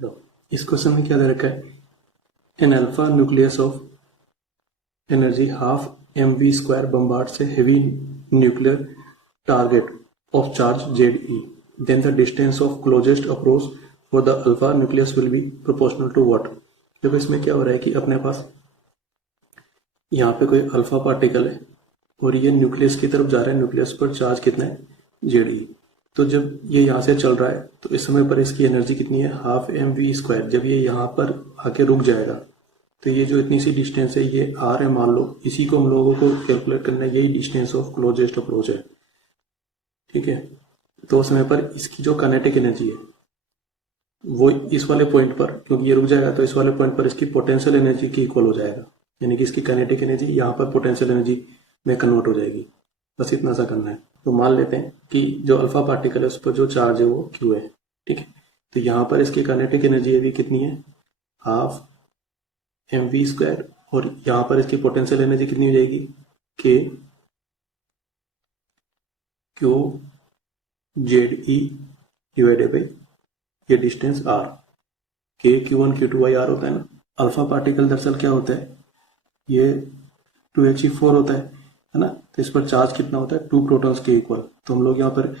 लो, इस क्वेश्चन में क्या दे रखा है? An alpha nucleus of energy half mv² bombards a heavy nuclear target of charge Ze. Then the distance of closest approach for the alpha nucleus will be proportional to what? देखो इसमें क्या हो रहा है कि अपने पास यहाँ पे कोई अल्फा पार्टिकल है और ये न्यूक्लियस की तरफ जा रहा है। न्यूक्लियस पर चार्ज कितना है? Ze. तो जब ये यहाँ से चल रहा है तो इस समय पर इसकी एनर्जी कितनी है? Half mv²। जब ये यहाँ पर आके रुक जाएगा तो ये जो इतनी सी डिस्टेंस है ये r है मान लो, इसी को हम लोगों को कैलकुलेट करना है, यही डिस्टेंस ऑफ क्लोजेस्ट अप्रोच है। ठीक है, तो उस समय पर इसकी जो काइनेटिक एनर्जी है वो इस वाले पॉइंट पर, क्योंकि ये रुक जाएगा तो इस वाले पॉइंट पर इसकी पोटेंशियल एनर्जी की इक्वल हो जाएगा, यानी कि इसकी काइनेटिक एनर्जी यहाँ पर पोटेंशियल एनर्जी में कन्वर्ट हो जाएगी। बस इतना सा करना है। तो मान लेते हैं कि जो अल्फा पार्टिकल है उस पर जो चार्ज है वो q है। ठीक है, तो यहाँ पर इसकी काइनेटिक एनर्जी अभी कितनी है? हाफ mv², और यहाँ पर इसकी पोटेंशियल एनर्जी कितनी हो जाएगी? k q Ze divided by ये distance r। k q1 q2 r होता है ना। अल्फा पार्टिकल दरअसल क्या होता है? ये 2he4 होता है ना। तो इस पर चार्ज कितना होता है? 2 प्रोटॉन्स के इक्वल। तो हम लोग यहाँ पर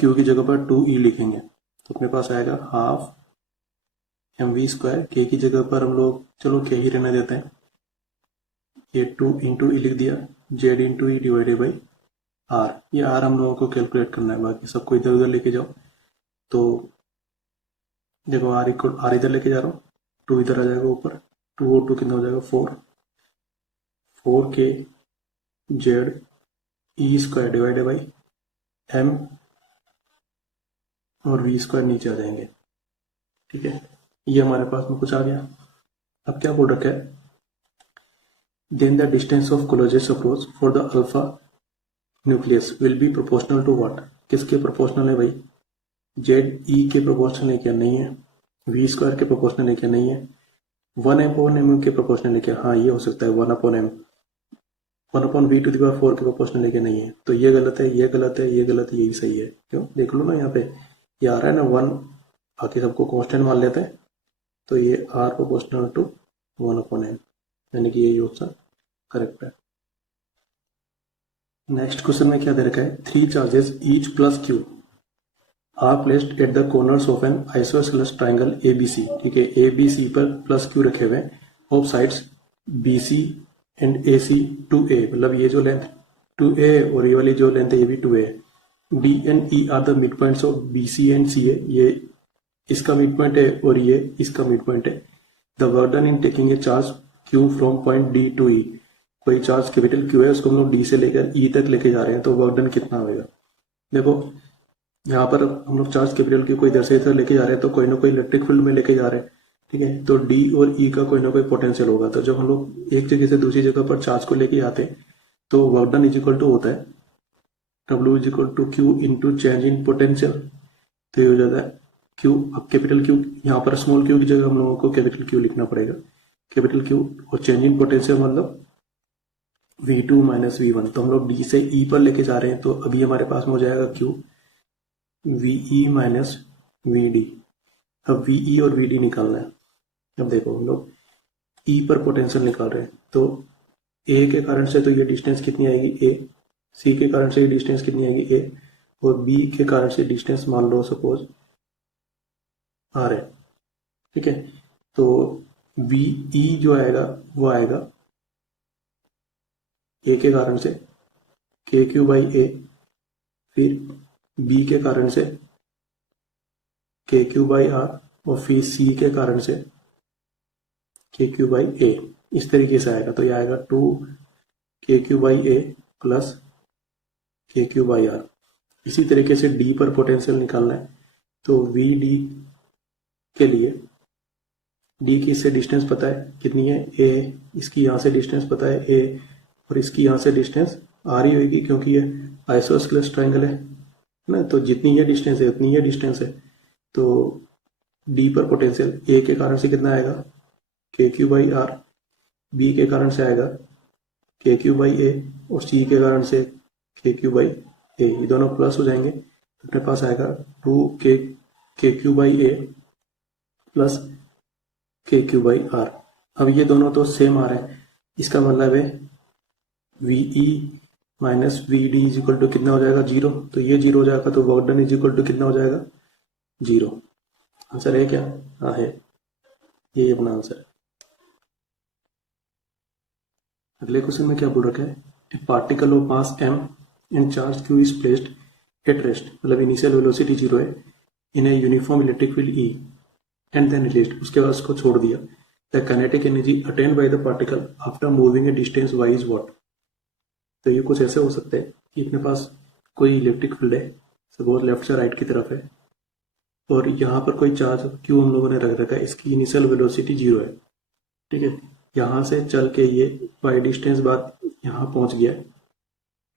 q की जगह पर 2e लिखेंगे तो अपने पास आएगा हाफ mv²। k की जगह पर हम लोग चलो k ही रहने देते हैं, ये 2 इंटू ई लिख दिया, Z into e divided by r. ये आर हम लोगों को कैलकुलेट करना है, बाकी सबको इधर उधर लेके जाओ। तो देखो आर इक्वल, आर इधर लेके जा रहा हूँ, 2 इधर आ जाएगा ऊपर, 2 और 2 कितना हो जाएगा? 4k जेड ई² डिवाइडेड बाई एम और v² नीचे आ जाएंगे। ठीक है, ये हमारे पास में कुछ आ गया। अब क्या बोल रखा है? Then the distance of closest approach for the alpha nucleus will be proportional to what? किसके प्रोपोर्शनल है भाई? जेड ई के प्रोपोर्शनल है क्या? नहीं है। v² के प्रोपोर्शनल है क्या? नहीं है। 1/m के प्रोपोर्शनल है क्या? हाँ, ये हो सकता है 1/m। 1/v⁴ के प्रोपोर्शनल है क्या? नहीं है। तो ये गलत है, ये गलत है, ये गलत है, यही सही है। क्यों? देख लो ना, यहाँ पे ये आ रहा है ना 1, बाकी सबको कांस्टेंट मान लेते हैं, तो ये r प्रोपोर्शनल टू 1/m, यानी कि ये ऑप्शन करेक्ट है। नेक्स्ट क्वेश्चन में क्या दे रखा है? 3 charges each plus q are placed at the corners of an isosceles triangle ABC। ठीक है, ABC पर प्लस q रखे हुए हैं, of sides BC and AC 2a, मतलब ये जो लेंथ 2a है और ये वाली जो लेंथ है ये भी 2a है। D and E are the mid points of BC and CA, ये इसका मिड पॉइंट है और ये इसका मिड पॉइंट है। The work done in taking a charge q from point D to E, कोई चार्ज कैपिटल Q है, उसको हम लोग D से लेकर E तक लेके जा रहे हैं, तो वर्क डन कितना होगा? देखो यहाँ पर हम लोग चार्ज कैपिटल Q को इधर से इधर लेके जा रहे हैं, तो कोई ना कोई इलेक्ट्रिक फील्ड में लेके जा रहे हैं। ठीक है, तो D और E का कोई ना कोई पोटेंशियल होगा। तो जब हम लोग एक जगह से दूसरी जगह पर चार्ज को लेके आते हैं तो work done is equal to होता है W is equal to Q into change in potential. तो ये हो जाता है Q। अब कैपिटल Q, यहाँ पर स्मॉल q की जगह हम लोगों को कैपिटल Q लिखना पड़ेगा, कैपिटल Q, और चेंज इन पोटेंशियल मतलब V2 माइनस V1। तो हम लोग D से E पर लेके जा रहे हैं, तो अभी हमारे पास में हो जाएगा Q VE माइनस VD। अब VE और VD निकालना है। अब देखो हम लोग E पर पोटेंशियल निकाल रहे हैं, तो A के कारण से तो ये डिस्टेंस कितनी आएगी? A। C के कारण से ये डिस्टेंस कितनी आएगी? A। और B के कारण से डिस्टेंस मान लो सपोज R है। ठीक है, तो VE जो आएगा वो आएगा A के कारण से KQ बाई A, फिर B के कारण से KQ बाई R, और फिर C के कारण से KQ बाई A। इस तरीके से आएगा। तो ये आएगा 2KQ by A plus KQ by R। इसी तरीके से D पर पोटेंशियल निकालना है, तो VD के लिए D की इससे डिस्टेंस पता है कितनी है? A। इसकी यहाँ से डिस्टेंस पता है A, और इसकी यहाँ से डिस्टेंस R ही होगी, क्योंकि ये आइसोसेलेस ट्राइंगल है ना। तो जितनी ये डिस्टेंस है उतनी ये डिस्टेंस है। तो D पर पोटेंशियल A के कारण से कितना आएगा? KQ by R। B के कारण से आएगा KQ बाई A, और C के कारण से KQ बाई A। ये दोनों प्लस हो जाएंगे, अपने पास आएगा 2KQ बाई A प्लस के क्यू बाई आर। अब ये दोनों तो सेम आ रहे हैं, इसका मतलब है V E minus V D is equal to कितना हो जाएगा, जीरो। तो ये जीरो हो जाएगा, तो work done is equal to कितना हो जाएगा, जीरो। आंसर है क्या? हाँ है, ये अपना आंसर है। अगले क्वेश्चन में क्या बोल रखा है, a particle of mass m and charge q is placed at rest, मतलब इनिशियल वेलोसिटी जीरो है, in a uniform electric field E and then released, उसके बाद उसको छोड़ दिया। The kinetic energy attained by the particle after moving a distance y is what. तो ये कुछ ऐसे हो सकते हैं कि अपने पास कोई इलेक्ट्रिक फील्ड है, सपोज लेफ्ट से राइट की तरफ है, और यहाँ पर कोई चार्ज क्यू हम लोगों ने रख रखा है, इसकी इनिशियल वेलोसिटी जीरो है, ठीक है। यहाँ से चल के ये बाई डिस्टेंस बाद यहाँ पहुंच गया,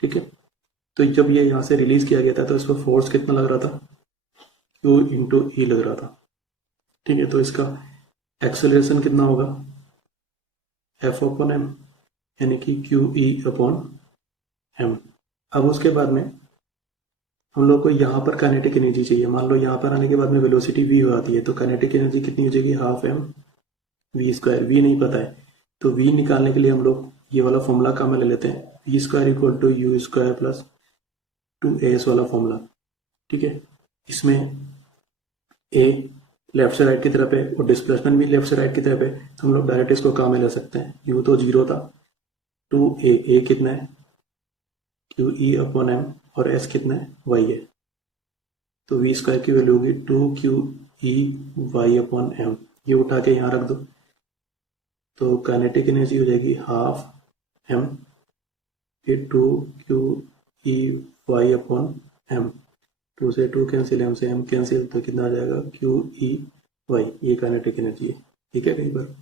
ठीक है। तो जब ये यहाँ से रिलीज किया गया था तो इस पर फोर्स कितना लग रहा था, क्यू इंटू ई लग रहा था, ठीक है। तो इसका एक्सेलरेशन कितना होगा, एफ अपॉन एम, यानी कि क्यू ई अपॉन एम। अब उसके बाद में हम लोग को यहाँ पर काइनेटिक एनर्जी चाहिए। मान लो यहाँ पर आने के बाद में वेलोसिटी वी हो आती है, तो काइनेटिक एनर्जी कितनी हो जाएगी, half M V square. V नहीं पता है, तो वी निकालने के लिए हम लोग ये वाला फॉर्मूला काम में ले लेते हैं, V square equal to U square plus 2as वाला फॉर्मूला, ठीक है। इसमें ए लेफ्ट से राइट की तरफ है और डिस्प्लेसमेंट भी लेफ्ट से राइट की तरफ है, तो हम लोग डायरेक्ट इसको काम में ले सकते हैं। यू तो जीरो था, 2a कितना है, क्यू ई अपॉन एम, और एस कितना है, वाई है। तो वी स्क्वायर की वैल्यू होगी 2 वाई अपॉन एम, ये उठा के यहाँ रख दो, तो काइनेटिक एनर्जी हो जाएगी हाफ एम, फिर 2 वाई अपॉन एम, 2 से 2 कैंसिल, एम से एम कैंसिल, तो कितना आ जाएगा, वाई। ये काइनेटिक एनर्जी है, ठीक है। कहीं पर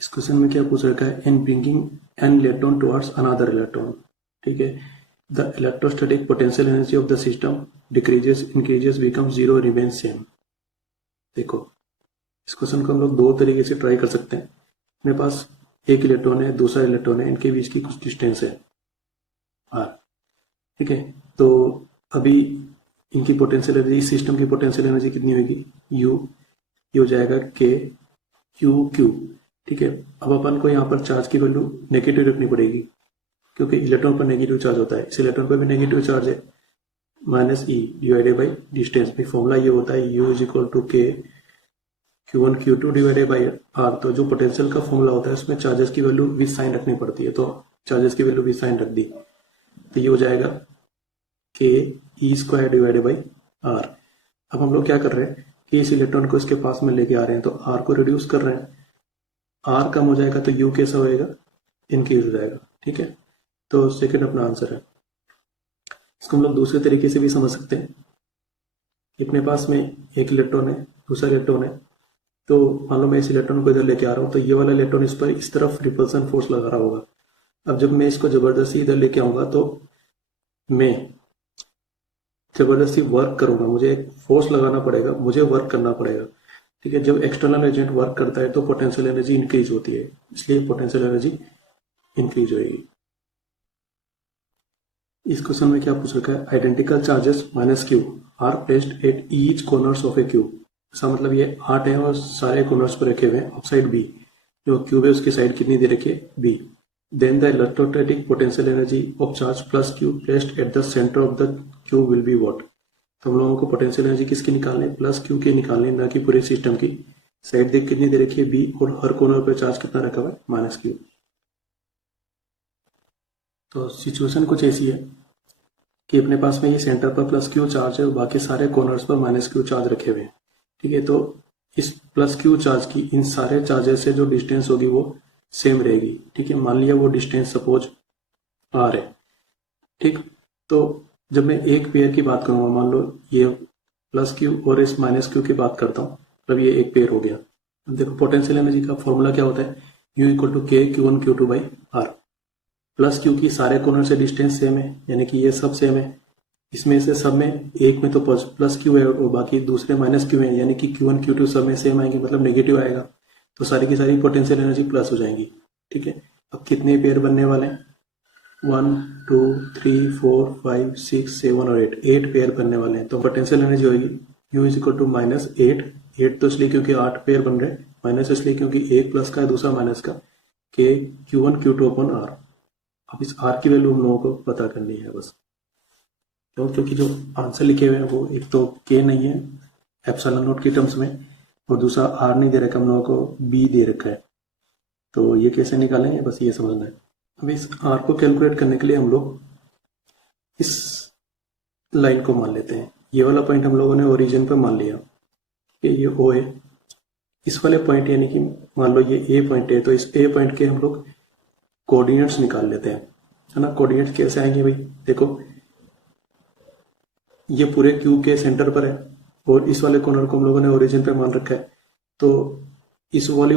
इस क्वेश्चन में क्या पूछ रखा है, in bringing an electron towards another electron, ठीक है, the electrostatic potential energy of the system decreases, increases, become zero, remains same. देखो इस क्वेश्चन को हम लोग दो तरीके से ट्राई कर सकते हैं। अपने पास एक इलेक्ट्रॉन है, दूसरा इलेक्ट्रॉन है, इनके बीच की कुछ डिस्टेंस है आर, ठीक है। तो अभी इनकी पोटेंशियल एनर्जी, सिस्टम की पोटेंशियल एनर्जी कितनी होगी, यू, ये हो जाएगा के क्यू क्यू, ठीक है। अब अपन को यहाँ पर चार्ज की वैल्यू नेगेटिव रखनी पड़ेगी, क्योंकि इलेक्ट्रॉन पर नेगेटिव चार्ज होता है, इस इलेक्ट्रॉन पर भी नेगेटिव चार्ज है, minus E divided by distance. में फॉर्मूला ये होता है यू इज इक्वल टू के Q1 Q2 divided by are. तो जो पोटेंशियल का फॉर्मूला होता है उसमें चार्जेस की वैल्यू विद साइन रखनी पड़ती है, तो चार्जेस की वैल्यू विद साइन रख दी, तो ये हो जाएगा के E square divided by are. अब हम लोग क्या कर रहे हैं कि इस इलेक्ट्रॉन को इसके पास में लेके आ रहे हैं, तो आर को रिड्यूस कर रहे हैं, आर कम हो जाएगा तो यू कैसा होएगा, इंक्रीज हो जाएगा, ठीक है। तो सेकंड अपना आंसर है। इसको हम लोग दूसरे तरीके से भी समझ सकते हैं। अपने पास में एक इलेक्ट्रॉन है, दूसरा इलेक्ट्रॉन है, तो मान लो मैं इस इलेक्ट्रॉन को इधर लेके आ रहा हूँ, तो ये वाला इलेक्ट्रॉन इस पर इस तरफ रिपल्सन फोर्स लगा रहा होगा। अब जब मैं इसको जबरदस्ती इधर लेके आऊंगा तो मैं जबरदस्ती वर्क करूंगा, मुझे एक फोर्स लगाना पड़ेगा, मुझे वर्क करना पड़ेगा, ठीक है। जब एक्सटर्नल एजेंट वर्क करता है तो पोटेंशियल एनर्जी इंक्रीज होती है, इसलिए पोटेंशियल एनर्जी इंक्रीज होगी। इस क्वेश्चन में क्या पूछ रखा है, identical charges minus Q are placed at each corners of A cube. इसका मतलब ये 8 है और सारे कॉर्नर्स पर रखे हुए हैं ऑफसाइड बी, जो क्यूब है उसकी साइड कितनी दे रखी है, B. Then the electrostatic potential energy of charge plus Q placed at the centre of the cube will be what. तो हम लोगों को पोटेंशियल एनर्जी किसकी निकालनी है, प्लस क्यू की निकालनी, ना कि पूरे सिस्टम की। साइड देख कितनी दे रखी है, बी, और हर कॉर्नर पर चार्ज कितना रखा हुआ है, माइनस क्यू। तो सिचुएशन कुछ ऐसी है कि अपने पास में ये सेंटर पर प्लस क्यू चार्ज है और बाकी सारे कॉर्नर्स पर माइनस क्यू चार्ज रखे हुए हैं, ठीक है। तो इस प्लस क्यू चार्ज की इन सारे चार्जेस से जो डिस्टेंस होगी वो सेम रहेगी, ठीक है। मान लिया वो डिस्टेंस सपोज आर है, ठीक। तो जब मैं एक पेयर की बात करूंगा, मान लो ये प्लस क्यू और इस माइनस क्यू की बात करता हूँ, मतलब ये एक पेयर हो गया। अब देखो पोटेंशियल एनर्जी का फॉर्मूला क्या होता है, यू इक्वल टू के Q1 Q2 by are. Plus Q की सारे कॉर्नर से डिस्टेंस सेम है, यानी कि ये सब सेम है, इसमें से सब में एक में तो प्लस क्यू है और बाकी दूसरे माइनस क्यू है, यानी कि Q1 Q2 सब में सेम आएंगे, मतलब नेगेटिव आएगा, तो सारी की सारी पोटेंशियल एनर्जी प्लस हो जाएंगी, ठीक है। अब कितने पेयर बनने वाले हैं, 1 2 3 4 5 6 7 और 8 पेयर बनने वाले हैं। तो पोटेंशियल एनर्जी होगी U इज इक्वल टू -8 तो इसलिए क्योंकि 8 पेयर बन रहे हैं, माइनस इसलिए क्योंकि एक प्लस का है दूसरा माइनस का, के Q1 Q2 अपॉन R। अब इस R की वैल्यू हम लोगों को पता करनी है बस, क्योंकि जो आंसर लिखे हुए हैं वो एक तो K नहीं है एप्सिलॉन नॉट की टर्म्स में, और दूसरा R नहीं दे रखा हम लोगों को, B दे रखा है। तो ये कैसे निकालेंगे बस ये समझना है। अब इस R को कैलकुलेट करने के लिए हम लोग इस लाइन को मान लेते हैं। ये वाला पॉइंट हम लोगों ने ओरिजिन पे मान लिया कि ये O है। इस वाले पॉइंट यानी कि मान लो ये A पॉइंट है, तो इस A पॉइंट के हम लोग कोऑर्डिनेट्स निकाल लेते हैं, है ना। कोऑर्डिनेट्स कैसे आएंगे भाई, देखो ये पूरे क्यूब के सेंटर पर है और इस वाले कॉर्नर को हम लोगों ने ओरिजिन पे मान रखा है। तो इस वाली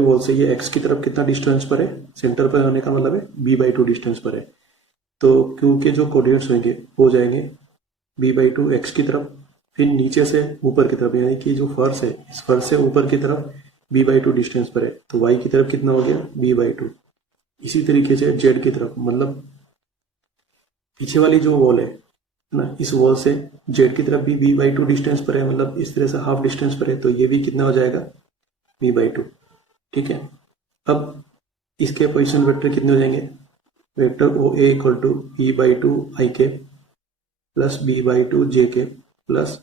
वॉल से ये एक्स की तरफ कितना डिस्टेंस पर है, सेंटर पर होने का मतलब है b/2 डिस्टेंस पर है। तो क्यूब के जो कोऑर्डिनेट्स होंगे वो जाएंगे b/2 एक्स की तरफ, फिर नीचे से ऊपर की तरफ, यानी कि जो फर्श है इस फर्श से ऊपर की तरफ b/2 डिस्टेंस पर है, तो y की तरफ कितना हो गया b/2। इसी तरीके से z की तरफ, मतलब पीछे वाली जो वॉल है ना, इस वॉल से z की तरफ भी b/2 डिस्टेंस पर है, मतलब इस तरह से हाफ डिस्टेंस पर है, तो ये भी कितना हो जाएगा b/2। ठीक है, अब इसके पोजीशन वेक्टर कितने हो जाएंगे, vector O A equal to b/2 I के प्लस b/2 जे के प्लस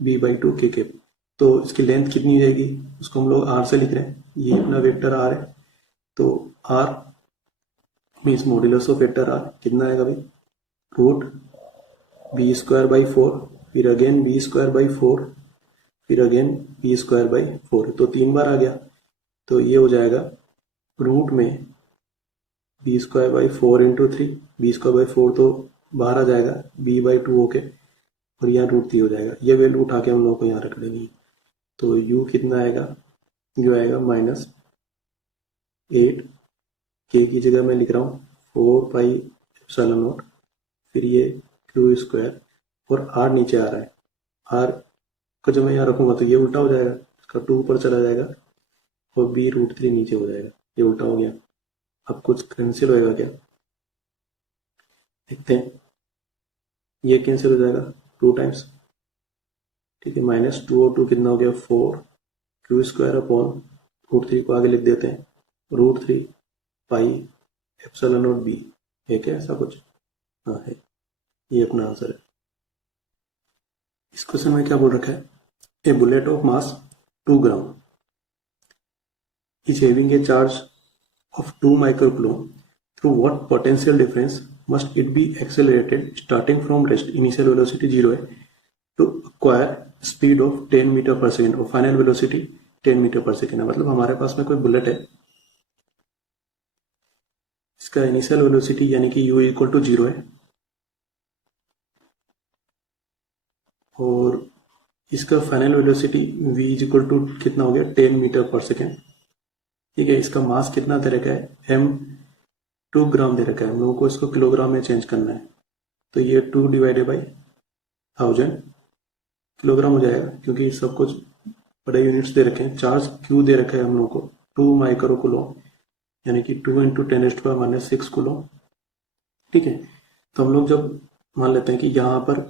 b/2 के के। तो इसकी लेंथ कितनी हो जाएगी, उसको हम लोग r से लिख रहे हैं, ये अपना वेक्टर r है। तो r means modulus of vector r कितना आएगा भाई, रूट b²/4, फिर अगेन b²/4, फिर अगेन b²/4, तो 3 बार आ गया। तो ये हो जाएगा रूट में b²/4 इंटू 3, b²/4 तो बाहर आ जाएगा b/2 होके, और यहाँ √3 हो जाएगा। ये वैल्यू उठा के हम लोगों को यहाँ रख देनी है। तो u कितना आएगा, u आएगा -8, k की जगह मैं लिख रहा हूँ 4πε0, फिर ये q², और r नीचे आ रहा है, r को जब मैं यहाँ रखूंगा तो ये उल्टा हो जाएगा, इसका 2 ऊपर चला जाएगा और b √3 नीचे हो जाएगा, ये उल्टा हो गया। अब कुछ कैंसिल होएगा क्या, देखते हैं। ये कैंसिल हो जाएगा 2 टाइम्स, ठीक है, -2 और 2 कितना हो गया 4, q² अपॉन √3 को आगे लिख देते हैं, √3 πε0b है क्या ऐसा कुछ, हाँ है, ये अपना आंसर है। इस क्वेश्चन में क्या बोल रखा है, a bullet of mass 2 gram is having a charge of 2 microcoulomb, through what potential difference must it be accelerated starting from rest initial velocity 0 है to acquire speed of 10 metre पर second और final velocity 10 metre पर second है। मतलब हमारे पास में कोई बुलेट है, इसका इनिशियल वेलोसिटी यानी कि u इक्वल टू 0 है, और इसका final velocity v is equal to कितना हो गया 10 मीटर पर सेकेंड। ठीक है, इसका मास कितना दे रखा है, m 2 ग्राम दे रखा है, हम लोगों को इसको किलोग्राम में चेंज करना है। तो ये 2 डिवाइडेड बाई 1000 किलोग्राम हो जाएगा, क्योंकि सब कुछ बड़े यूनिट्स दे रखे हैं। चार्ज क्यू दे रखा है हम लोगों को 2 माइक्रोकूलोम, यानी कि 2 × 10⁻⁶ कूलोम। ठीक है, तो हम लोग जब मान लेते हैं कि यहाँ पर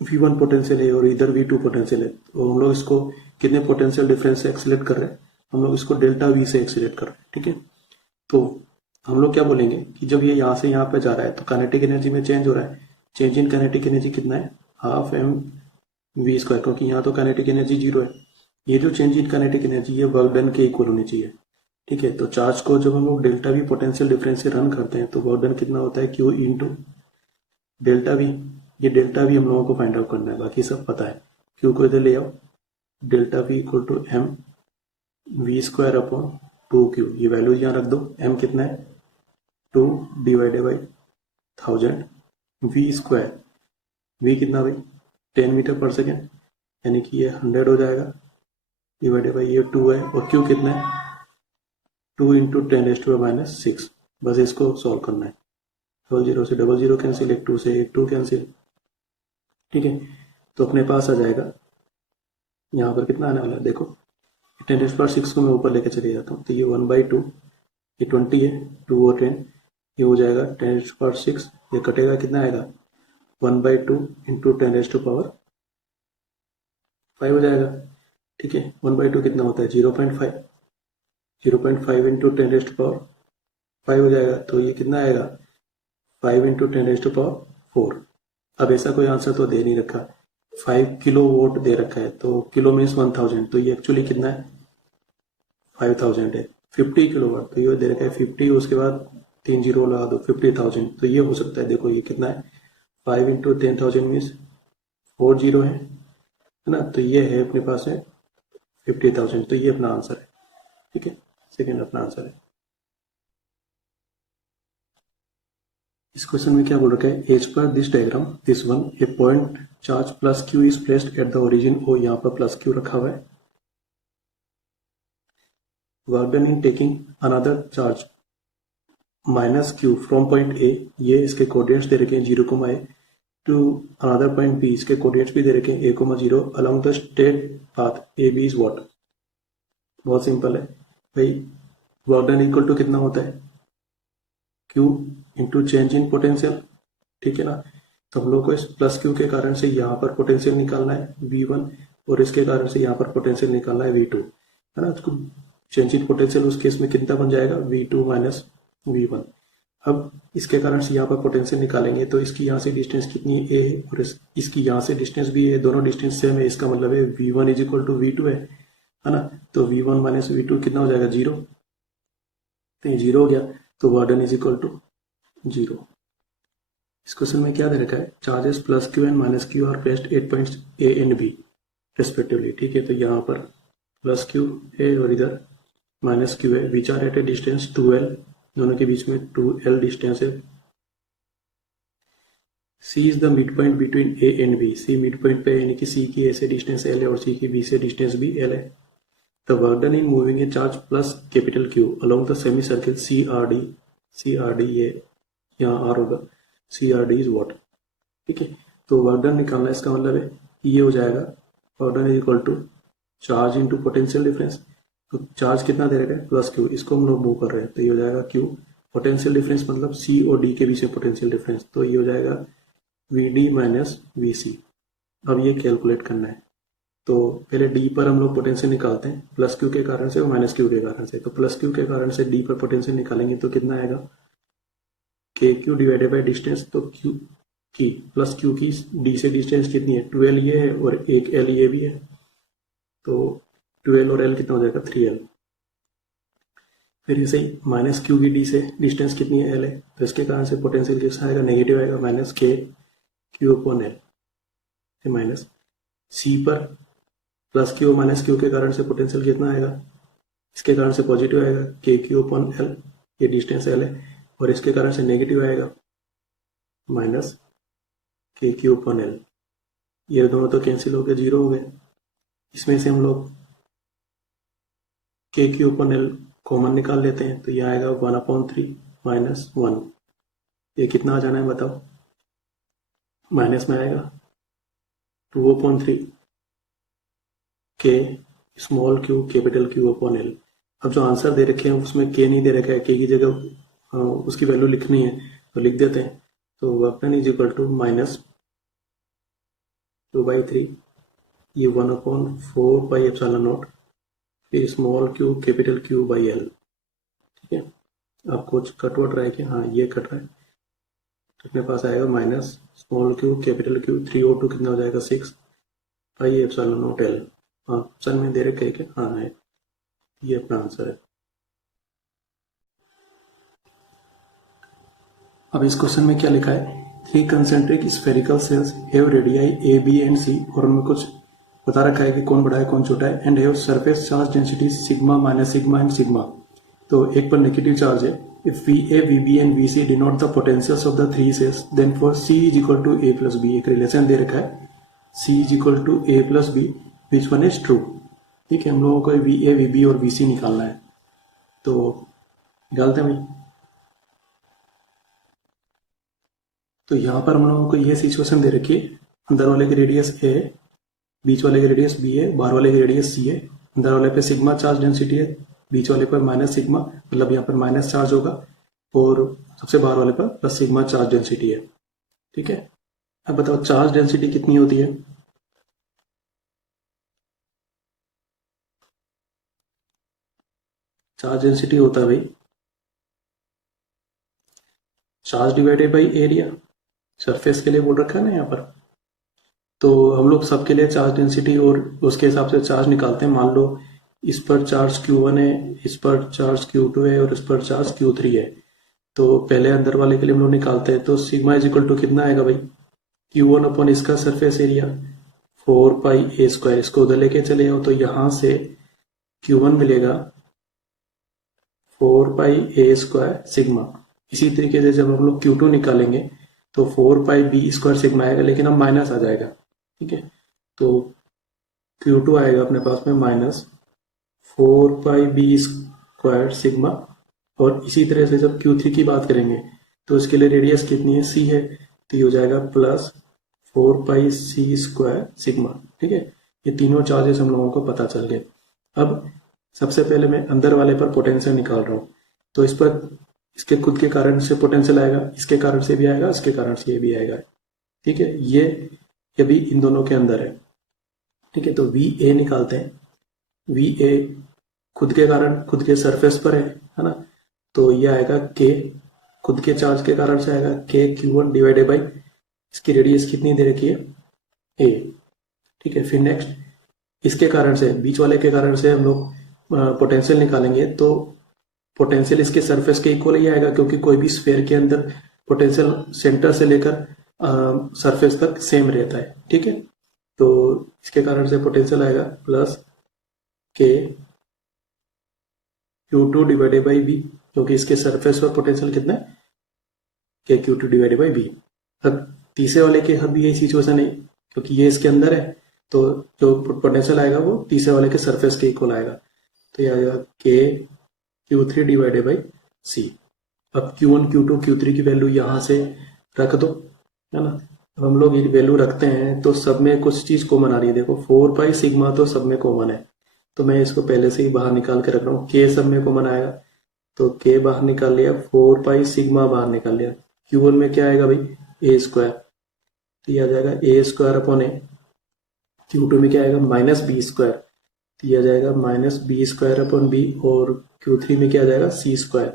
V1 पोटेंशियल है और इधर V2 पोटेंशियल है, तो हम लोग इसको कितने पोटेंशियल डिफरेंस से एक्सीलरेट कर रहे हैं, हम लोग इसको डेल्टा V से एक्सीलरेट कर रहे हैं। ठीक है, तो हम लोग क्या बोलेंगे कि जब ये यहाँ से यहाँ पे जा रहा है तो काइनेटिक एनर्जी में चेंज हो रहा है, चेंज इन काइनेटिक एनर्जी कितना है, हाफ mv², क्योंकि यहाँ तो काइनेटिक एनर्जी 0 है। ये जो चेंज इन काइनेटिक एनर्जी ये वर्क डन के इक्वल होनी चाहिए। ठीक है, तो चार्ज को जब हम लोग डेल्टा V पोटेंशियल डिफरेंस से रन करते हैं तो वर्क डन कितना होता है, Q इंटू डेल्टा V। ये डेल्टा V हम लोगों को फाइंड आउट करना है, बाकी सब पता है। Q को इधर ले आओ, delta V equal to mv² upon 2Q, ये वैल्यू यहाँ रख दो। m कितना है 2 डिवाइडेड बाई 1000, v², v कितना भाई 10 मीटर पर सेकेंड, यानी कि ये 100 हो जाएगा, डिवाइडेड बाई ये 2 है, और q कितना है 2 × 10⁻⁶। बस इसको सॉल्व करना है। 00 से 00 कैंसिल, 2 से 2 कैंसिल। ठीक है, तो अपने पास आ जाएगा, यहाँ पर कितना आने वाला है देखो, 10⁻⁶ को मैं ऊपर लेके चले जाता हूँ, तो ये 1/2 ये 20 है, 2 और 10, ये हो जाएगा 10⁶, ये कटेगा कितना आएगा 1/2 इंटू 10⁵ हो जाएगा। ठीक है, 1/2 कितना होता है 0.5, 0.5 इंटू 10⁵ हो जाएगा, तो ये कितना आएगा 5 इंटू 10⁴। अब ऐसा कोई आंसर तो दे नहीं रखा, 5 किलो वोट दे रखा है, तो किलो मीन्स 1000, तो ये एक्चुअली कितना है 5000 है। 50 किलो वाट, तो ये दे रखा है 50, उसके बाद 3 जीरो लगा दो 50,000, तो ये हो सकता है। देखो ये कितना है 5 इंटू 10,000 मीन्स 4 जीरो है ना, तो ये है अपने पास है 50,000, तो ये अपना आंसर है। ठीक है, सेकेंड अपना आंसर है। इस क्वेश्चन में क्या बोल रखा है, एज पर this diagram this one a point charge plus Q is placed at the origin, और यहाँ पर प्लस क्यू रखा हुआ है। Work done in taking another charge minus Q from point A, ये इसके कोऑर्डिनेट्स दे रखे हैं 0, A to another point B, इसके कोऑर्डिनेट्स भी दे रखे हैं 1, 0 along the straight path A B is what. बहुत सिंपल है भाई, वर्क डन इक्वल टू कितना होता है Q into change in potential. ठीक है ना, तो हम लोग को इस प्लस क्यू के कारण से यहाँ पर पोटेंशियल निकालना है V1, और इसके कारण से यहाँ पर पोटेंशियल निकालना है V2, है ना। तो चेंज इन पोटेंशियल उस केस में कितना बन जाएगा V2 माइनस V1। अब इसके कारण से यहाँ पर पोटेंशियल निकालेंगे, तो इसकी यहाँ से डिस्टेंस कितनी है A है, और इसकी यहाँ से डिस्टेंस भी है, दोनों डिस्टेंस सेम है, इसका मतलब है V1 is equal to V2 है ना। तो V1 माइनस V2 कितना हो जाएगा 0, तो ये 0 हो गया, तो work done is equal to 0। इस क्वेश्चन में क्या दे रखा है, charges plus Q and minus Q are placed at points A and B respectively. ठीक है, तो यहाँ पर प्लस क्यू है और इधर माइनस क्यू है, which are at a distance 2l, दोनों के बीच में 2l डिस्टेंस है। C is the mid point between A and B, C mid point पे, यानी कि C की A से डिस्टेंस L है और C की B से डिस्टेंस भी L है। The work done in moving a charge plus capital Q along the semicircle CRD ये यहाँ R होगा, CRD is what। ठीक है, तो वर्क डन निकालना है, इसका मतलब है ये हो जाएगा work done is equal to charge into potential difference. तो चार्ज कितना दे रखा है प्लस Q, इसको हम लोग मूव कर रहे हैं, तो ये हो जाएगा Q, पोटेंशियल डिफरेंस मतलब C और D के बीच में पोटेंशियल डिफरेंस, तो ये हो जाएगा VD माइनस VC। अब ये कैलकुलेट करना है, तो पहले D पर हम लोग पोटेंशियल निकालते हैं, प्लस क्यू के कारण से और माइनस क्यू के कारण से। तो प्लस क्यू के कारण से D पर पोटेंशियल निकालेंगे तो कितना आएगा के क्यू डिवाइडेड बाई डिस्टेंस, तो क्यू की प्लस क्यू की D से डिस्टेंस कितनी है 2l ये है और एक l ये भी है, तो 2l और l कितना हो जाएगा 3l। फिर ऐसे ही माइनस क्यू की D से डिस्टेंस कितनी है l है, तो इसके कारण से पोटेंशियल कितना आएगा नेगेटिव आएगा, माइनस के Q upon L, minus C पर प्लस क्यू माइनस क्यू के कारण से पोटेंशियल कितना आएगा, इसके कारण से पॉजिटिव आएगा के क्यू अपॉन एल, ये डिस्टेंस एल है, और इसके कारण से नेगेटिव आएगा माइनस के क्यू अपॉन एल, ये दोनों तो कैंसिल हो गए 0 हो गए। इसमें से हम लोग के क्यू अपॉन एल कॉमन निकाल लेते हैं, तो ये आएगा 1/3 माइनस 1, ये कितना आ जाना है बताओ, माइनस में आएगा 2/3 के small Q capital Q upon L. अब जो आंसर दे रखे हैं उसमें के नहीं दे रखा है, के की जगह उसकी वैल्यू लिखनी है तो लिख देते हैं, तो work done is equal to minus 2/3, ये 1/4 बाई एप्सिलॉन नॉट, फिर small Q capital Q by L. ठीक है, आपको कट वट रहा है कि हाँ ये कट रहा है, तो अपने पास आएगा minus small Q capital Q 3 और 2 कितना हो जाएगा 6 by epsilon naught L. Option में दे रखे कि हाँ है, ये अपना आंसर है। अब इस क्वेश्चन में क्या लिखा है, 3 concentric spherical shells have radii A B and C, और उनमें कुछ बता रखा है कि कौन बड़ा है कौन छोटा है, and have surface charge density sigma minus sigma and sigma. तो एक पर नेगेटिव चार्ज है, if VA VB and VC denote the potentials of the 3 cells then for C is equal to A plus B, एक relation दे रखा है C is equal to A plus B, which one is true. ठीक है, हम लोगों को VA VB और VC निकालना है, तो निकालते हैं भाई। तो यहाँ पर हम लोगों को ये सिचुएशन दे रखी है, अंदर वाले की रेडियस A है, बीच वाले की रेडियस B है, बाहर वाले की रेडियस C है, अंदर वाले पे सिग्मा चार्ज डेंसिटी है, बीच वाले पर माइनस सिग्मा, मतलब यहाँ पर माइनस चार्ज होगा, और सबसे बाहर वाले पर प्लस सिग्मा चार्ज डेंसिटी है। ठीक है, अब बताओ चार्ज डेंसिटी कितनी होती है? चार्ज डेंसिटी होता है भाई charge divided by area, surface के लिए बोल रखा है ना यहाँ पर। तो हम लोग सबके लिए चार्ज डेंसिटी और उसके हिसाब से चार्ज निकालते हैं। मान लो इस पर चार्ज Q1 है, इस पर चार्ज Q2 है और इस पर चार्ज Q3 है। तो पहले अंदर वाले के लिए हम लोग निकालते हैं, तो सिग्मा इज इक्वल टू कितना आएगा भाई? Q1 अपॉन इसका सरफेस एरिया 4πa²। इसको उधर लेके चले जाओ तो यहाँ से Q1 मिलेगा 4πa² सिग्मा। इसी तरीके से जब हम लोग Q2 निकालेंगे तो 4πb² सिग्मा आएगा, लेकिन अब माइनस आ जाएगा। ठीक है, तो Q2 आएगा अपने पास में माइनस 4πb² सिग्मा। और इसी तरह से जब Q3 की बात करेंगे तो इसके लिए रेडियस कितनी है? c है, तो ये हो जाएगा प्लस 4πc² सिग्मा। ठीक है, ये तीनों चार्जेस हम लोगों को पता चल गए। अब सबसे पहले मैं अंदर वाले पर पोटेंशियल निकाल रहा हूँ, तो इस पर इसके खुद के कारण से पोटेंशियल आएगा, इसके कारण से भी आएगा, इसके कारण से ये भी आएगा। ठीक है, ये भी इन दोनों के अंदर है। ठीक है, तो VA निकालते हैं। VA खुद के कारण खुद के सरफेस पर है ना, तो ये आएगा K, खुद के चार्ज के कारण से आएगा K Q1 डिवाइडेड बाई इसकी रेडियस कितनी दे रखी है? A। ठीक है, फिर नेक्स्ट इसके कारण से, बीच वाले के कारण से हम लोग पोटेंशियल निकालेंगे, तो पोटेंशियल इसके सरफेस के इक्वल ही आएगा, क्योंकि कोई भी स्फीयर के अंदर पोटेंशियल सेंटर से लेकर सरफेस तक सेम रहता है। ठीक है, तो इसके कारण से पोटेंशियल आएगा plus K Q2 divided by B, क्योंकि इसके सरफेस पर पोटेंशियल कितना है? K Q2 divided by B। अब तीसरे वाले के अब भी यही सिचुएशन है, क्योंकि ये इसके अंदर है, तो जो पोटेंशियल आएगा वो तीसरे वाले के सरफेस के इक्वल आएगा, तो ये आएगा K Q3 divided by C। अब Q1 Q2 Q3 की वैल्यू यहाँ से रख दो, है ना। अब हम लोग ये वैल्यू रखते हैं तो सब में कुछ चीज कॉमन आ रही है। देखो 4π सिग्मा तो सब में कॉमन है, तो मैं इसको पहले से ही बाहर निकाल के रख रहा हूँ। K सब में कॉमन आएगा, तो K बाहर निकाल लिया, 4π सिग्मा बाहर निकाल लिया। Q1 में क्या आएगा भाई? A², तो ये आ जाएगा A² अपॉन A। Q2 में क्या आएगा? -B², तो ये आ जाएगा -B² अपॉन B। और Q3 में क्या आ जाएगा? C²,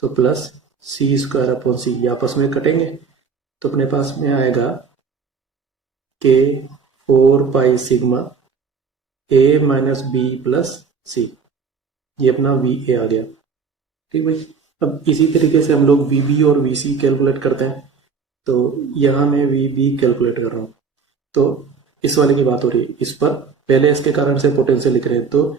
तो प्लस C² अपॉन C। ये आपस में कटेंगे, तो अपने पास में आएगा K 4π sigma A minus B plus C। ये अपना VA आ गया। ठीक भाई, अब इसी तरीके से हम लोग VB और VC कैलकुलेट करते हैं, तो यहाँ मैं VB कैलकुलेट कर रहा हूँ। तो इस वाले की बात हो रही है, इस पर पहले इसके कारण से पोटेंशियल लिख रहे हैं, तो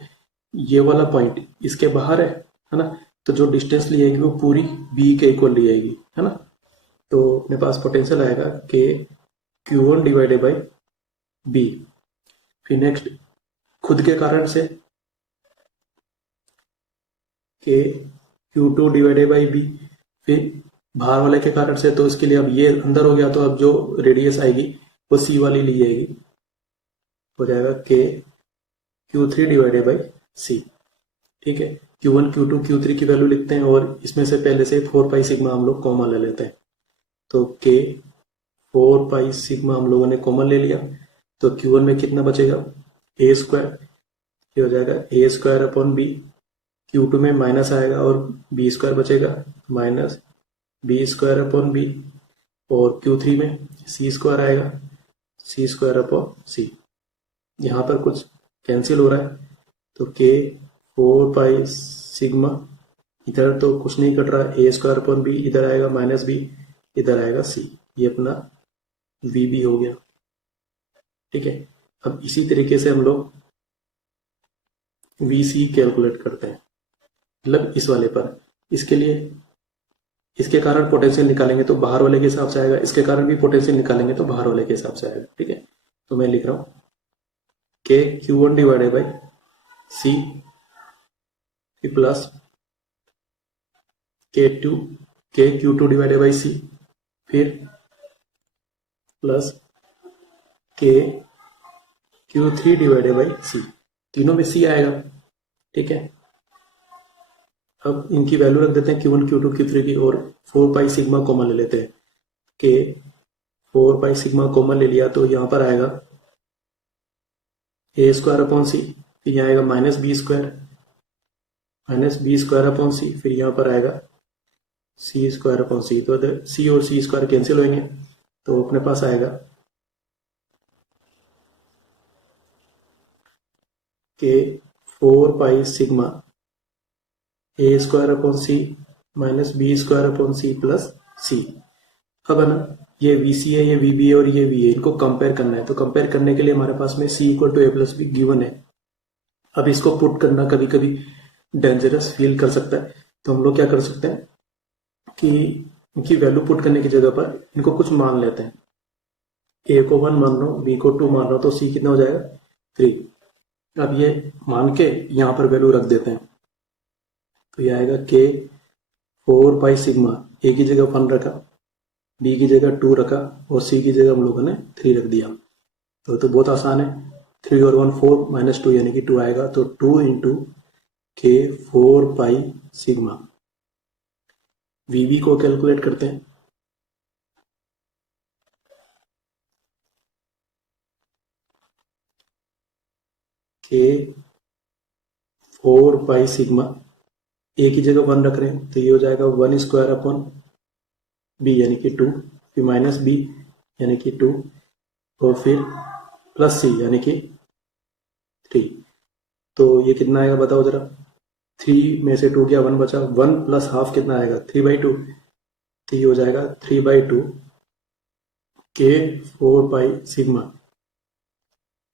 ये वाला पॉइंट इसके बाहर है ना, तो जो डिस्टेंस ली जाएगी वो पूरी B के इक्वल ली जाएगी, है ना। तो अपने पास पोटेंशियल आएगा K Q1 divided by B। फिर नेक्स्ट खुद के कारण से K Q2 divided by B। फिर बाहर वाले के कारण से, तो इसके लिए अब ये अंदर हो गया, तो अब जो रेडियस आएगी वो C वाली ली जाएगी, हो जाएगा K Q3 divided by C। ठीक है, Q1 Q2 Q3 की वैल्यू लिखते हैं, और इसमें से पहले से 4π सिग्मा हम लोग कॉमन ले लेते हैं, तो K 4π सिग्मा हम लोगों ने कॉमन ले लिया, तो Q1 में कितना बचेगा? A², ये हो जाएगा A² अपॉन B। Q2 में माइनस आएगा और B² बचेगा, माइनस B² अपॉन B। और Q3 में C² आएगा, C² अपॉन C। यहाँ पर कुछ कैंसिल हो रहा है, तो K 4π सिग्मा, इधर तो कुछ नहीं कट रहा, A² अपॉन B, इधर आएगा माइनस B, इधर आएगा C। ये अपना VB हो गया। ठीक है, अब इसी तरीके से हम लोग VC कैलकुलेट करते हैं, मतलब इस वाले पर। इसके लिए इसके कारण पोटेंशियल निकालेंगे तो बाहर वाले के हिसाब से आएगा, इसके कारण भी पोटेंशियल निकालेंगे तो बाहर वाले के हिसाब से आएगा। ठीक है, तो मैं लिख रहा हूँ K Q1 divided by C plus K Q2 divided by C, फिर plus K Q3 divided by C। तीनों में C आएगा। ठीक है, अब इनकी वैल्यू रख देते हैं Q1 Q2 Q3 की, और 4 पाई सिग्मा कॉमन ले लेते हैं कि 4 पाई सिग्मा कॉमन ले लिया तो यहाँ पर आएगा ए स्क्वायर अपॉन सी, फिर यहाँ आएगा माइनस बी स्क्वायर अपॉन सी, फिर यहाँ पर आएगा सी स्क्वायर अपॉन सी। तो अगर सी और सी स्क्वायर कैंसिल होंगे तो अपने पास आएगा कि 4 pi sigma A square upon C minus B square upon C plus C. अब है ना, ये VC है, ये VB है और ये V है, इनको कंपेयर करना है। तो कंपेयर करने के लिए हमारे पास में C equal to A plus B given है। अब इसको पुट करना कभी कभी डेंजरस फील कर सकता है, तो हम लोग क्या कर सकते हैं कि इनकी वैल्यू पुट करने की जगह पर इनको कुछ मान लेते हैं। A को 1 मान लो, B को 2 मान लो, तो C कितना हो जाएगा 3। अब ये मान के यहाँ पर वैल्यू रख देते हैं, तो ये आएगा के 4 पाई सिग्मा, A की जगह 1 रखा, B की जगह 2 रखा और C की जगह हम लोगों ने 3 रख दिया। तो बहुत आसान है, 3 और 1 4 माइनस 2 यानी कि 2 आएगा। तो 2 इंटू के 4 पाई सिग्मा। VB को कैलकुलेट करते हैं, के 4 पाई सिग्मा, A की जगह 1 रख रहे हैं तो ये हो जाएगा 1 स्क्वायर अपॉन बी यानी कि 2, फिर माइनस बी यानी कि 2 और फिर प्लस सी यानी कि 3। तो ये कितना आएगा बताओ जरा, 3 में से 2 गया 1 बचा, 1 प्लस हाफ कितना आएगा 3/2, तो ये हो जाएगा 3/2 के 4 पाई सिग्मा।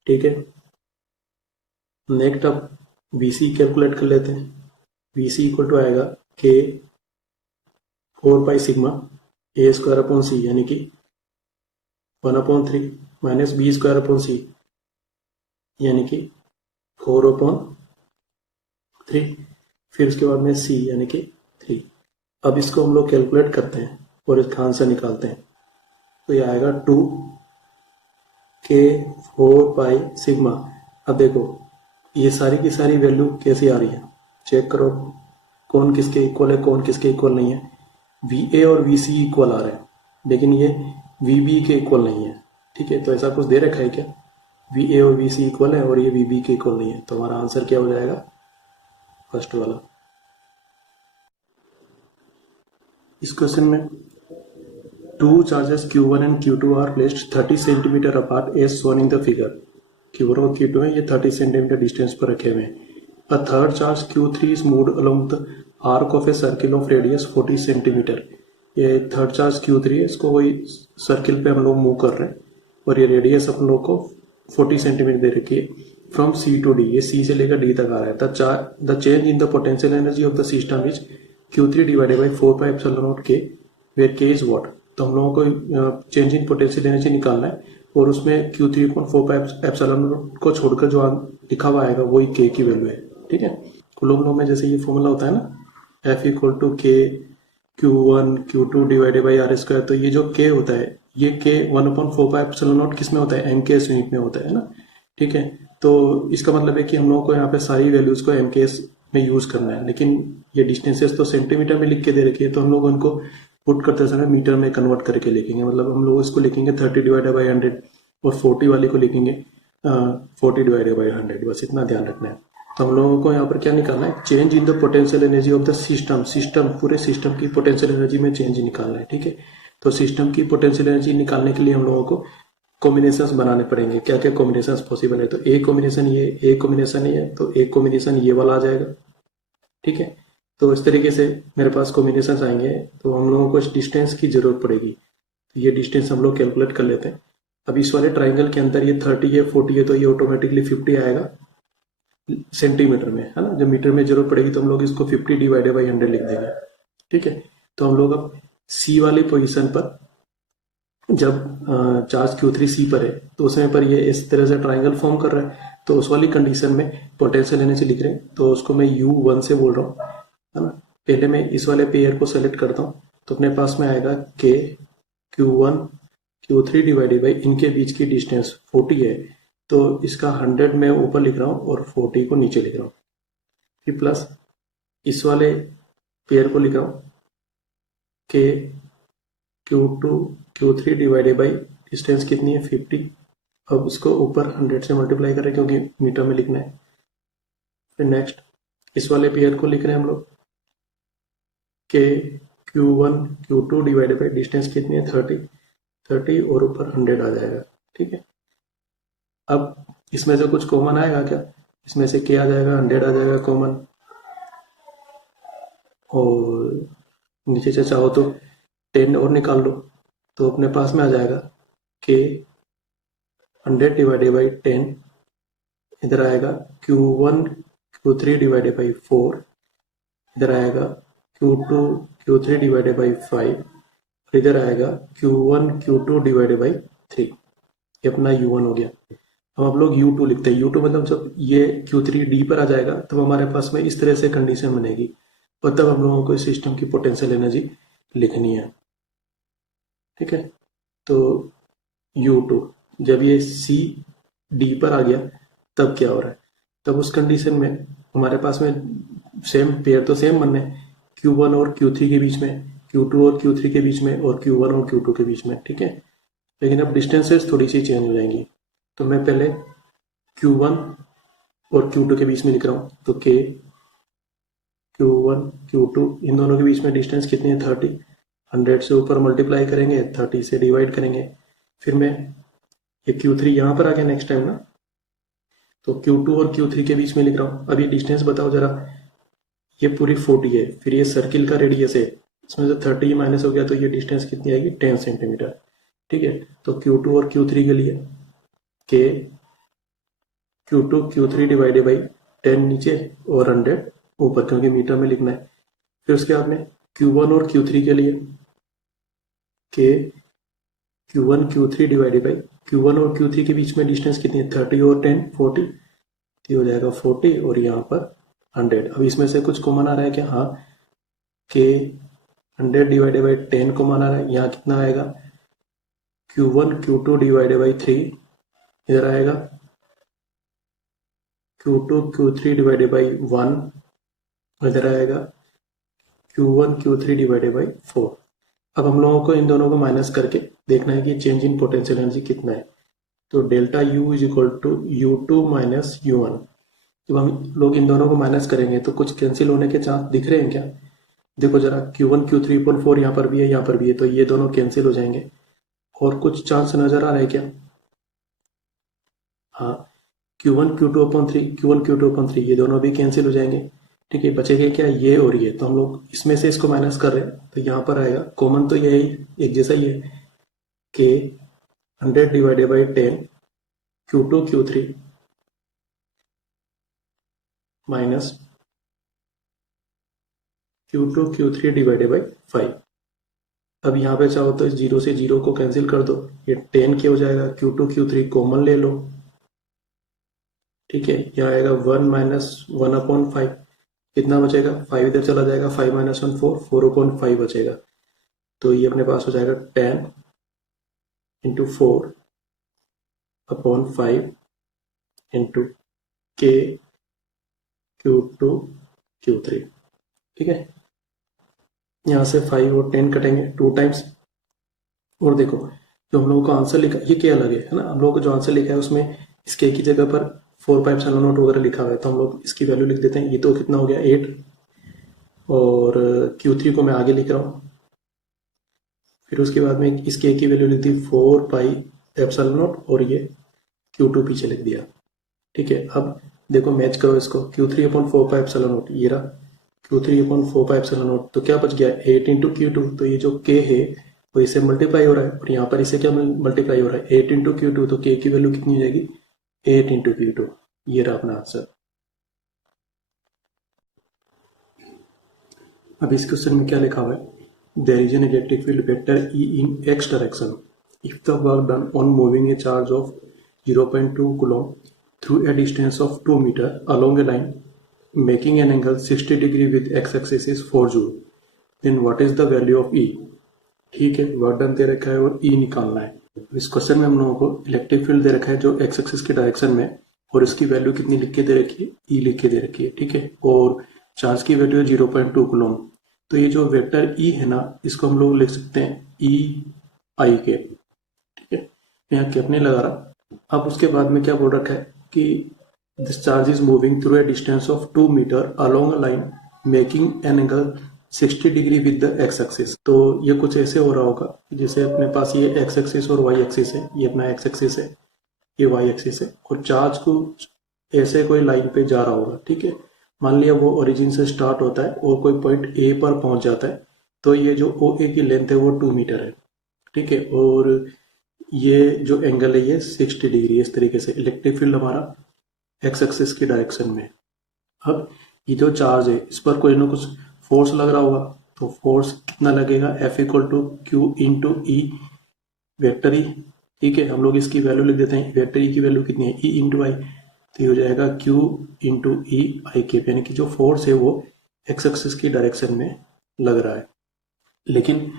ठीक है, नेक्स्ट अब BC कैलकुलेट कर लेते हैं। BC इक्वल टू आएगा के 4 pi sigma A square upon C यानी कि 1/3 minus B square upon C यानी कि 4/3, फिर उसके बाद में C यानी कि 3। अब इसको हम लोग कैलकुलेट करते हैं और इसका आंसर निकालते हैं, तो ये आएगा 2 के 4 पाई सिग्मा। अब देखो ये सारी की सारी वैल्यू कैसी आ रही है, चेक करो कौन किसके इक्वल है, कौन किसके इक्वल नहीं है। VA और VC इक्वल आ रहे हैं, लेकिन ये VB के इक्वल नहीं है। ठीक है, तो ऐसा कुछ दे रखा है क्या, VA और VC इक्वल है और ये VB के इक्वल नहीं है, तो हमारा आंसर क्या हो जाएगा फर्स्ट वाला। इस क्वेश्चन में 2 charges Q1 and Q2 are placed 30 cm apart as shown in the figure। Q1 और Q2 है, ये 30 सेंटीमीटर डिस्टेंस पर रखे हुए हैं। A third charge Q3 is moved along the arc of a circle of radius 40 centimetre. ये third charge Q3 है, इसको वही सर्किल पे हम लोग मूव कर रहे हैं और ये रेडियस अपन लोग को 40 सेंटीमीटर दे रखी है। फ्रॉम C to D, ये C से लेकर D तक आ रहा है। The change in the potential energy of the system is Q3 divided by 4 pi epsilon naught K, where K is what. तो हम लोगों को चेंज इन पोटेंशियल एनर्जी निकालना है और उसमें Q3 को 4 पाई एप्सिलॉन नॉट को छोड़कर जो लिखा हुआ आएगा वही K की वैल्यू है। ठीक है, कुलोम्ब में जैसे ये फॉर्मूला होता है ना, F इक्वल टू के Q1 Q2 divided by R square, तो ये जो K होता है ये K 1/4 पाई एप्सिलॉन नॉट किस में होता है, MKS यूनिट में होता है ना। ठीक है, तो इसका मतलब है कि हम लोगों को यहाँ पे सारी वैल्यूज को MKS में यूज करना है, लेकिन ये डिस्टेंसेस तो सेंटीमीटर में लिख के दे रखी है, तो हम लोग उनको पुट करते समय मीटर में कन्वर्ट करके लिखेंगे। मतलब हम लोग इसको लिखेंगे 30 डिवाइडेड बाई 100 और 40 वाले को लिखेंगे 40 डिवाइडेड बाई 100, बस इतना ध्यान रखना है। तो हम लोगों को यहाँ पर क्या निकालना है, change in the potential energy of the system पूरे सिस्टम की पोटेंशियल एनर्जी में चेंज निकालना है। ठीक है, तो सिस्टम की पोटेंशियल एनर्जी निकालने के लिए हम लोगों को कॉम्बिनेशंस बनाने पड़ेंगे। क्या क्या कॉम्बिनेशंस पॉसिबल है, तो एक कॉम्बिनेशन ये, एक कॉम्बिनेशन ये, तो एक कॉम्बिनेशन ये वाला आ जाएगा। ठीक है, तो इस तरीके से मेरे पास कॉम्बिनेशंस आएंगे, तो हम लोगों को इस डिस्टेंस की जरूरत पड़ेगी। तो ये डिस्टेंस हम लोग कैलकुलेट कर लेते हैं। अब इस वाले ट्राइंगल के अंदर ये 30 है 40 है, तो ये ऑटोमेटिकली 50 आएगा सेंटीमीटर में, है ना। जब मीटर में जरूरत पड़ेगी तो हम लोग इसको 50 डिवाइडेड बाई 100 लिख देंगे। ठीक है, तो हम लोग अब C वाली पोजीशन पर, जब चार्ज Q3 C पर है तो उस समय पर ये इस तरह से ट्राइंगल फॉर्म कर रहा है, तो उस वाली कंडीशन में पोटेंशियल एनर्जी लिख रहे हैं, तो उसको मैं U1 से बोल रहा हूँ, है ना। पहले मैं इस वाले पेयर को सेलेक्ट करता हूँ, तो अपने पास में आएगा K Q1 Q3 divided by इनके बीच की डिस्टेंस 40 है, तो इसका 100 मैं ऊपर लिख रहा हूँ और 40 को नीचे लिख रहा हूँ। फिर प्लस इस वाले पेयर को लिख रहा हूँ के Q2 Q3 divided by distance कितनी है 50। अब इसको ऊपर 100 से मल्टीप्लाई करें क्योंकि मीटर में लिखना है। फिर नेक्स्ट इस वाले पेयर को लिख रहे हैं हम लोग के Q1 Q2 divided by distance कितनी है 30 और ऊपर 100 आ जाएगा। ठीक है, अब इसमें से कुछ कॉमन आएगा क्या? इसमें से के आ जाएगा, 100 आ जाएगा कॉमन, और नीचे से चाहो तो 10 और निकाल लो तो अपने पास में आ जाएगा के 100 डिवाइडेड बाई 10, इधर आएगा Q1 Q3 डिवाइडेड बाई 4, इधर आएगा Q2 Q3 डिवाइडेड बाई 5, और इधर आएगा Q1 Q2 डिवाइडेड बाई 3। ये अपना U1 हो गया। अब हम लोग U2 लिखते हैं। U2 मतलब जब ये Q3 D पर आ जाएगा तब हमारे पास में इस तरह से कंडीशन बनेगी और तब हम लोगों को इस सिस्टम की पोटेंशियल एनर्जी लिखनी है। ठीक है, तो U2 जब ये C D पर आ गया तब क्या हो रहा है? तब उस कंडीशन में हमारे पास में सेम पेयर तो सेम बनने, Q1 और Q3 के बीच में, Q2 और Q3 के बीच में, और Q1 और Q2 के बीच में। ठीक है, लेकिन अब डिस्टेंसेस थोड़ी सी चेंज हो जाएंगी। तो मैं पहले Q1 और Q2 के बीच में लिख रहा हूँ, तो K Q1 Q2 इन दोनों के बीच में डिस्टेंस कितनी है 30। 100 से ऊपर मल्टीप्लाई करेंगे, 30 से डिवाइड करेंगे। फिर मैं ये Q3 यहाँ पर आ गया नेक्स्ट टाइम ना, तो Q2 और Q3 के बीच में लिख रहा हूँ। अब ये डिस्टेंस बताओ जरा, ये पूरी 40 है, फिर ये सर्किल का रेडियस है, इसमें से 30 माइनस हो गया तो ये डिस्टेंस कितनी आएगी 10 सेंटीमीटर। ठीक है, तो Q2 और Q3 के लिए के Q2 Q3 डिवाइडेड बाई 10 नीचे और 100 ऊपर, क्योंकि मीटर में लिखना है। फिर उसके बाद में Q1 और Q3 के लिए के Q1 Q3 divided by Q1 और Q3 के बीच में डिस्टेंस कितनी है 30 और 10 40, ये हो जाएगा 40 और यहाँ पर 100। अब इसमें से कुछ कॉमन आ रहा है क्या? हाँ, के 100 डिवाइडेड बाई 10 कॉमन आ रहा है। यहाँ कितना आएगा Q1 Q2 डिवाइडेड बाई 3, इधर आएगा Q2 Q3 डिवाइडेड बाई 1, इधर आएगा Q1 Q3 डिवाइडेड बाई 4। अब हम लोगों को इन दोनों को माइनस करके देखना है कि चेंज इन पोटेंशियल एनर्जी कितना है। तो delta U is equal to U2 minus U1। जब हम लोग इन दोनों को माइनस करेंगे तो कुछ कैंसिल होने के चांस दिख रहे हैं क्या? देखो जरा, Q1 Q3 पर 4 यहाँ पर भी है, यहाँ पर भी है, तो ये दोनों कैंसिल हो जाएंगे। और कुछ चांस नजर आ रहा है क्या? हाँ, Q1 Q2 upon 3, Q1 Q2 upon 3 ये दोनों भी कैंसिल हो जाएंगे। ठीक है, बचेगा क्या? ये और ये। तो हम लोग इसमें से इसको माइनस कर रहे हैं तो यहाँ पर आएगा कॉमन, तो यही एक जैसा ही है कि 100 divided by 10 Q2 Q3 minus Q2 Q3 divided by 5। अब यहाँ पे चाहो तो इस 0 से 0 को कैंसिल कर दो, ये 10 के हो जाएगा, Q2 Q3 कॉमन ले लो। ठीक है, यहाँ आएगा 1 माइनस 1 अपॉन 5, कितना बचेगा 5 इधर चला जाएगा, 5 माइनस 1 4, 4 अपॉन 5 बचेगा। तो ये अपने पास हो जाएगा 10 इंटू 4 अपॉन 5 इंटू के Q2 Q3। ठीक है, यहाँ से 5 और 10 कटेंगे 2 टाइम्स। और देखो जो हम लोगों का आंसर लिखा ये क्या अलग है ना, हम लोगों को जो आंसर लिखा है उसमें इसके की जगह पर 4 पाइप सेलन नोट वगैरह लिखा हुआ है, तो हम लोग इसकी वैल्यू लिख देते हैं। ये तो कितना हो गया 8, और Q3 को मैं आगे लिख रहा हूँ। फिर उसके बाद में इसके एक की वैल्यू लिख दी 4 पाई एप्सिलॉन नॉट, और ये Q2 पीछे लिख दिया। ठीक है, अब देखो मैच करो इसको, Q3 upon 4 pi epsilon not ये रहा, Q3 upon 4 pi epsilon not, तो क्या बच गया 8 इंटू Q2। तो ये जो K है वो इससे मल्टीप्लाई हो रहा है, और यहाँ पर इसे क्या मल्टीप्लाई हो रहा है 8 इंटू Q2, तो K की वैल्यू कितनी हो जाएगी 8 इंटू Q2। ये रहा अपना आंसर। अब इस क्वेश्चन में क्या लिखा हुआ है, there is an electric field vector E in x direction if the work done on moving a charge of 0.2 coulomb through a distance of 2 meter along a line making an angle 60 degree with x axis is 4 joule, then what is the value of E। ठीक है, work done they रखा है और E निकालना है। इस question में हम लोगों को इलेक्ट्रिक फील्ड दे रखा है जो x एक्सिस के डायरेक्शन में, और इसकी वैल्यू कितनी लिख के दे रखी है E लिख के दे रखी है। ठीक है, और चार्ज की वैल्यू है 0.2 कूलम। तो ये जो वेक्टर ई है ना, इसको हम लोग लिख सकते हैं ई आई कैप, ठीक है, यहाँ कैप नहीं लगा रहा। अब उसके बाद में क्या बोल रखा है कि this charge is moving through a distance of 2 metre along a line making an angle 60 degree with the X axis. तो ये कुछ ऐसे हो रहा होगा जैसे अपने पास ये एक्स एक्सिस और वाई एक्सिस है, ये अपना एक्स एक्सिस है, ये वाई एक्सिस है, और चार्ज को ऐसे कोई लाइन पे जा रहा होगा, ठीक है। मान लिया वो ओरिजिन से स्टार्ट होता है और कोई पॉइंट ए पर पहुंच जाता है, तो ये जो ओ ए की लेंथ है वो 2 मीटर है, ठीक है, और ये जो एंगल है ये 60 डिग्री है। इस तरीके से इलेक्ट्रिक फील्ड हमारा एक्स एक्सिस की डायरेक्शन में। अब ये जो चार्ज है इस पर कोई ना कुछ फोर्स लग रहा होगा, तो फोर्स कितना लगेगा, F equal to Q into E vector E, ठीक है। हम लोग इसकी वैल्यू लिख देते हैं, वेक्टर ई की वैल्यू कितनी है, ई इंटू आई, तो ये हो जाएगा Q इंटू ई आई कैप, यानी कि जो फोर्स है वो एक्स एक्सिस की डायरेक्शन में लग रहा है। लेकिन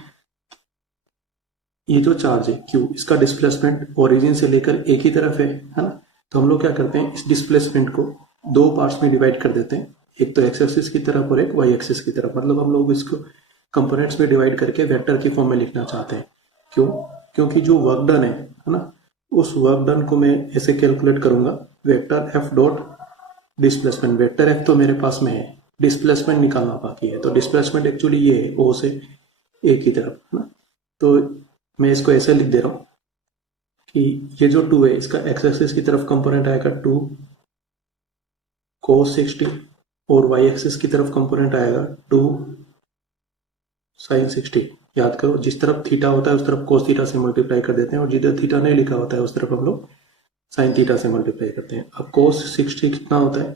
ये जो चार्ज है Q, इसका डिस्प्लेसमेंट ओरिजिन से लेकर एक ही तरफ है ना, तो हम लोग क्या करते हैं, इस डिस्प्लेसमेंट को दो पार्ट्स में डिवाइड कर देते हैं, एक तो एक्स एक्सिस की तरफ और एक वाई एक्सिस की तरफ। मतलब हम लोग इसको कंपोनेंट्स में डिवाइड करके वेक्टर की फॉर्म में लिखना चाहते हैं। क्यों? क्योंकि जो वर्क डन है ना, उस वर्क डन को मैं ऐसे कैलकुलेट करूंगा, vector F dot displacement. Vector F तो मेरे पास में है, डिस्प्लेसमेंट निकालना बाकी है, तो डिस्प्लेसमेंट एक्चुअली ये है ओ से ए की तरफ, है ना। तो मैं इसको ऐसे लिख दे रहा हूं कि ये जो 2 है इसका एक्स एक्सिस की तरफ कंपोनेंट आएगा 2 cos 60 और वाई एक्सिस की तरफ कंपोनेंट आएगा 2 sin 60। याद करो, जिस तरफ थीटा होता है उस तरफ cos थीटा से मल्टीप्लाई कर देते हैं, और जिधर थीटा नहीं लिखा होता है उस तरफ हम लोग sin थीटा से मल्टीप्लाई करते हैं। अब cos 60 कितना होता है,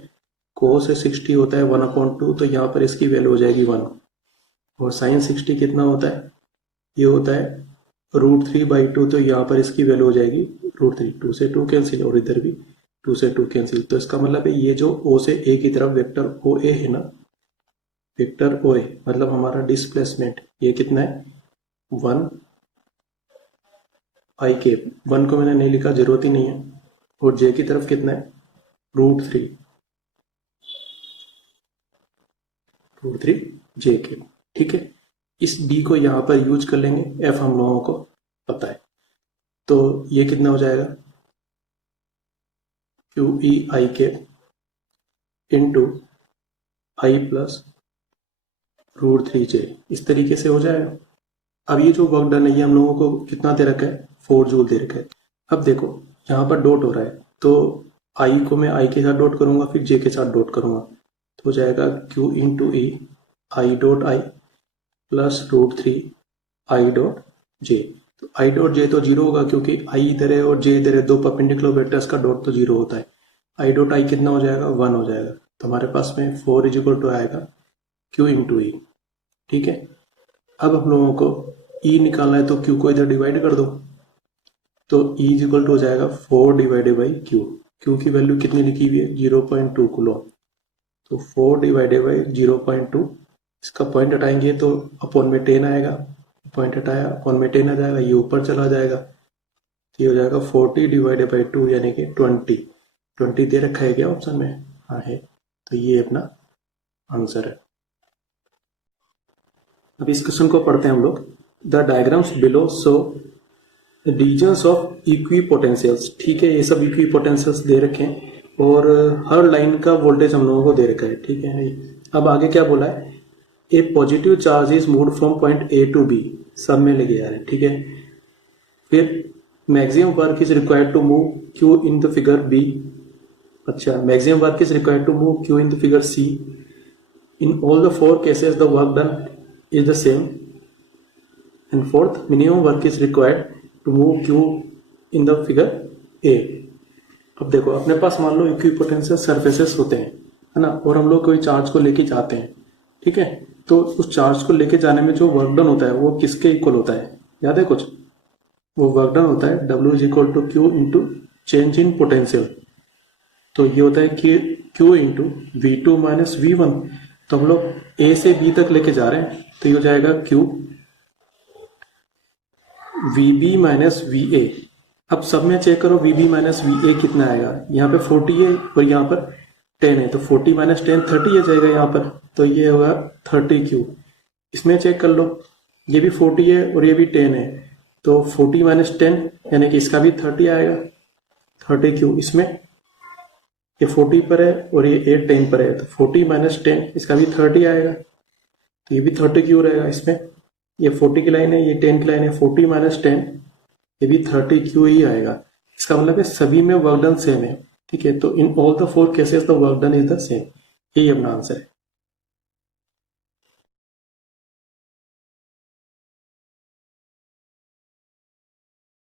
cos 60 होता है 1/2, तो यहाँ पर इसकी वैल्यू हो जाएगी 1। और sin 60 कितना होता है, ये होता है √3/2, तो यहाँ पर इसकी वैल्यू हो जाएगी √3। 2 से 2 कैंसिल और इधर भी 2 से 2 कैंसिल। तो इसका मतलब है ये जो O से A की तरफ वेक्टर OA है ना, वेक्टर OA मतलब हमारा डिस्प्लेसमेंट ये कितना है 1 आई कैप। 1 को मैंने नहीं लिखा, जरूरत ही नहीं है। और J की तरफ कितना है √3 J कैप, ठीक है। इस D को यहाँ पर यूज कर लेंगे, F हम लोगों को पता है, तो ये कितना हो जाएगा QE आई कैप इंटू आई प्लस √3J, इस तरीके से हो जाएगा। अब ये जो वर्क डन है ये हम लोगों को कितना दे रखा है, 4 जूल दे रखा है। अब देखो यहाँ पर डॉट हो रहा है, तो आई को मैं आई के साथ डॉट करूंगा, फिर जे के साथ डॉट करूंगा, तो हो जाएगा Q into E I dot I plus √3 I dot J. तो आई डॉट जे तो 0 होगा क्योंकि आई इधर है और जे इधर है, दो परपेंडिकुलर वेक्टर्स का डॉट तो 0 होता है। आई डॉट आई कितना हो जाएगा 1 हो जाएगा, तो हमारे पास में 4 इज इक्वल टू आएगा Q इंटू ई, ठीक है। अब हम लोगों को E निकालना है, तो Q को इधर डिवाइड कर दो, तो E इज इक्वल टू हो जाएगा 4 डिवाइडेड बाई Q। Q की वैल्यू कितनी लिखी हुई है 0.2 कूलम, तो 4 डिवाइडेड बाई 0.2, इसका पॉइंट हटाएंगे तो अपॉन में 10 आएगा, पॉइंट हटाया अपॉन में 10 आ जाएगा, ये ऊपर चला जाएगा, तो ये हो जाएगा 40 डिवाइडेड बाई 2 यानी कि 20 दे रखा है क्या ऑप्शन में, हाँ है, तो ये अपना आंसर है। अब इस क्वेश्चन को पढ़ते हैं हम लोग। The diagrams below show regions of equipotentials, ठीक है, ये सब इक्विपोटेंशियल्स दे रखे हैं और हर लाइन का वोल्टेज हम लोगों को दे रखा है, ठीक है। अब आगे क्या बोला है, a positive charge is moved from point A to B, सब में लेके जा रहे हैं, ठीक है। फिर maximum work is required to move Q in the figure B, अच्छा maximum work is required to move Q in the figure C, in all the 4 cases the work done is the same, and fourth minimum work is required to move Q in the figure A। अब देखो अपने पास मान लो equipotential surfaces होते हैं, है ना, और हम लोग कोई चार्ज को लेके जाते हैं, ठीक है, तो उस चार्ज को लेके जाने में जो वर्क डन होता है वो किसके इक्वल होता है, याद है कुछ, वो वर्क डन होता है W is equal to Q into change in potential, तो ये होता है कि Q into V2 minus V1। तो हम लोग A से B तक लेके जा रहे हैं, तो ये हो जाएगा Q VB माइनस VA। अब सब में चेक करो VB माइनस VA कितना आएगा, यहाँ पे 40 है और यहाँ पर 10 है, तो 40 माइनस 10 30 आ जाएगा यहाँ पर, तो ये होगा 30Q। इसमें चेक कर लो, ये भी 40 है और ये भी 10 है, तो 40 माइनस 10 यानी कि इसका भी 30 आएगा, 30Q। इसमें ये 40 पर है और ये 10 पर है, तो 40 माइनस 10 इसका भी 30 आएगा, तो ये भी 30Q रहेगा। इसमें ये 40 की लाइन है, ये 10 की लाइन है, 40 माइनस 10 ये भी 30Q ही आएगा। इसका मतलब है सभी में वर्क डन सेम है, ठीक है। तो इन all the 4 cases the work done is the same, यही अपना आंसर है।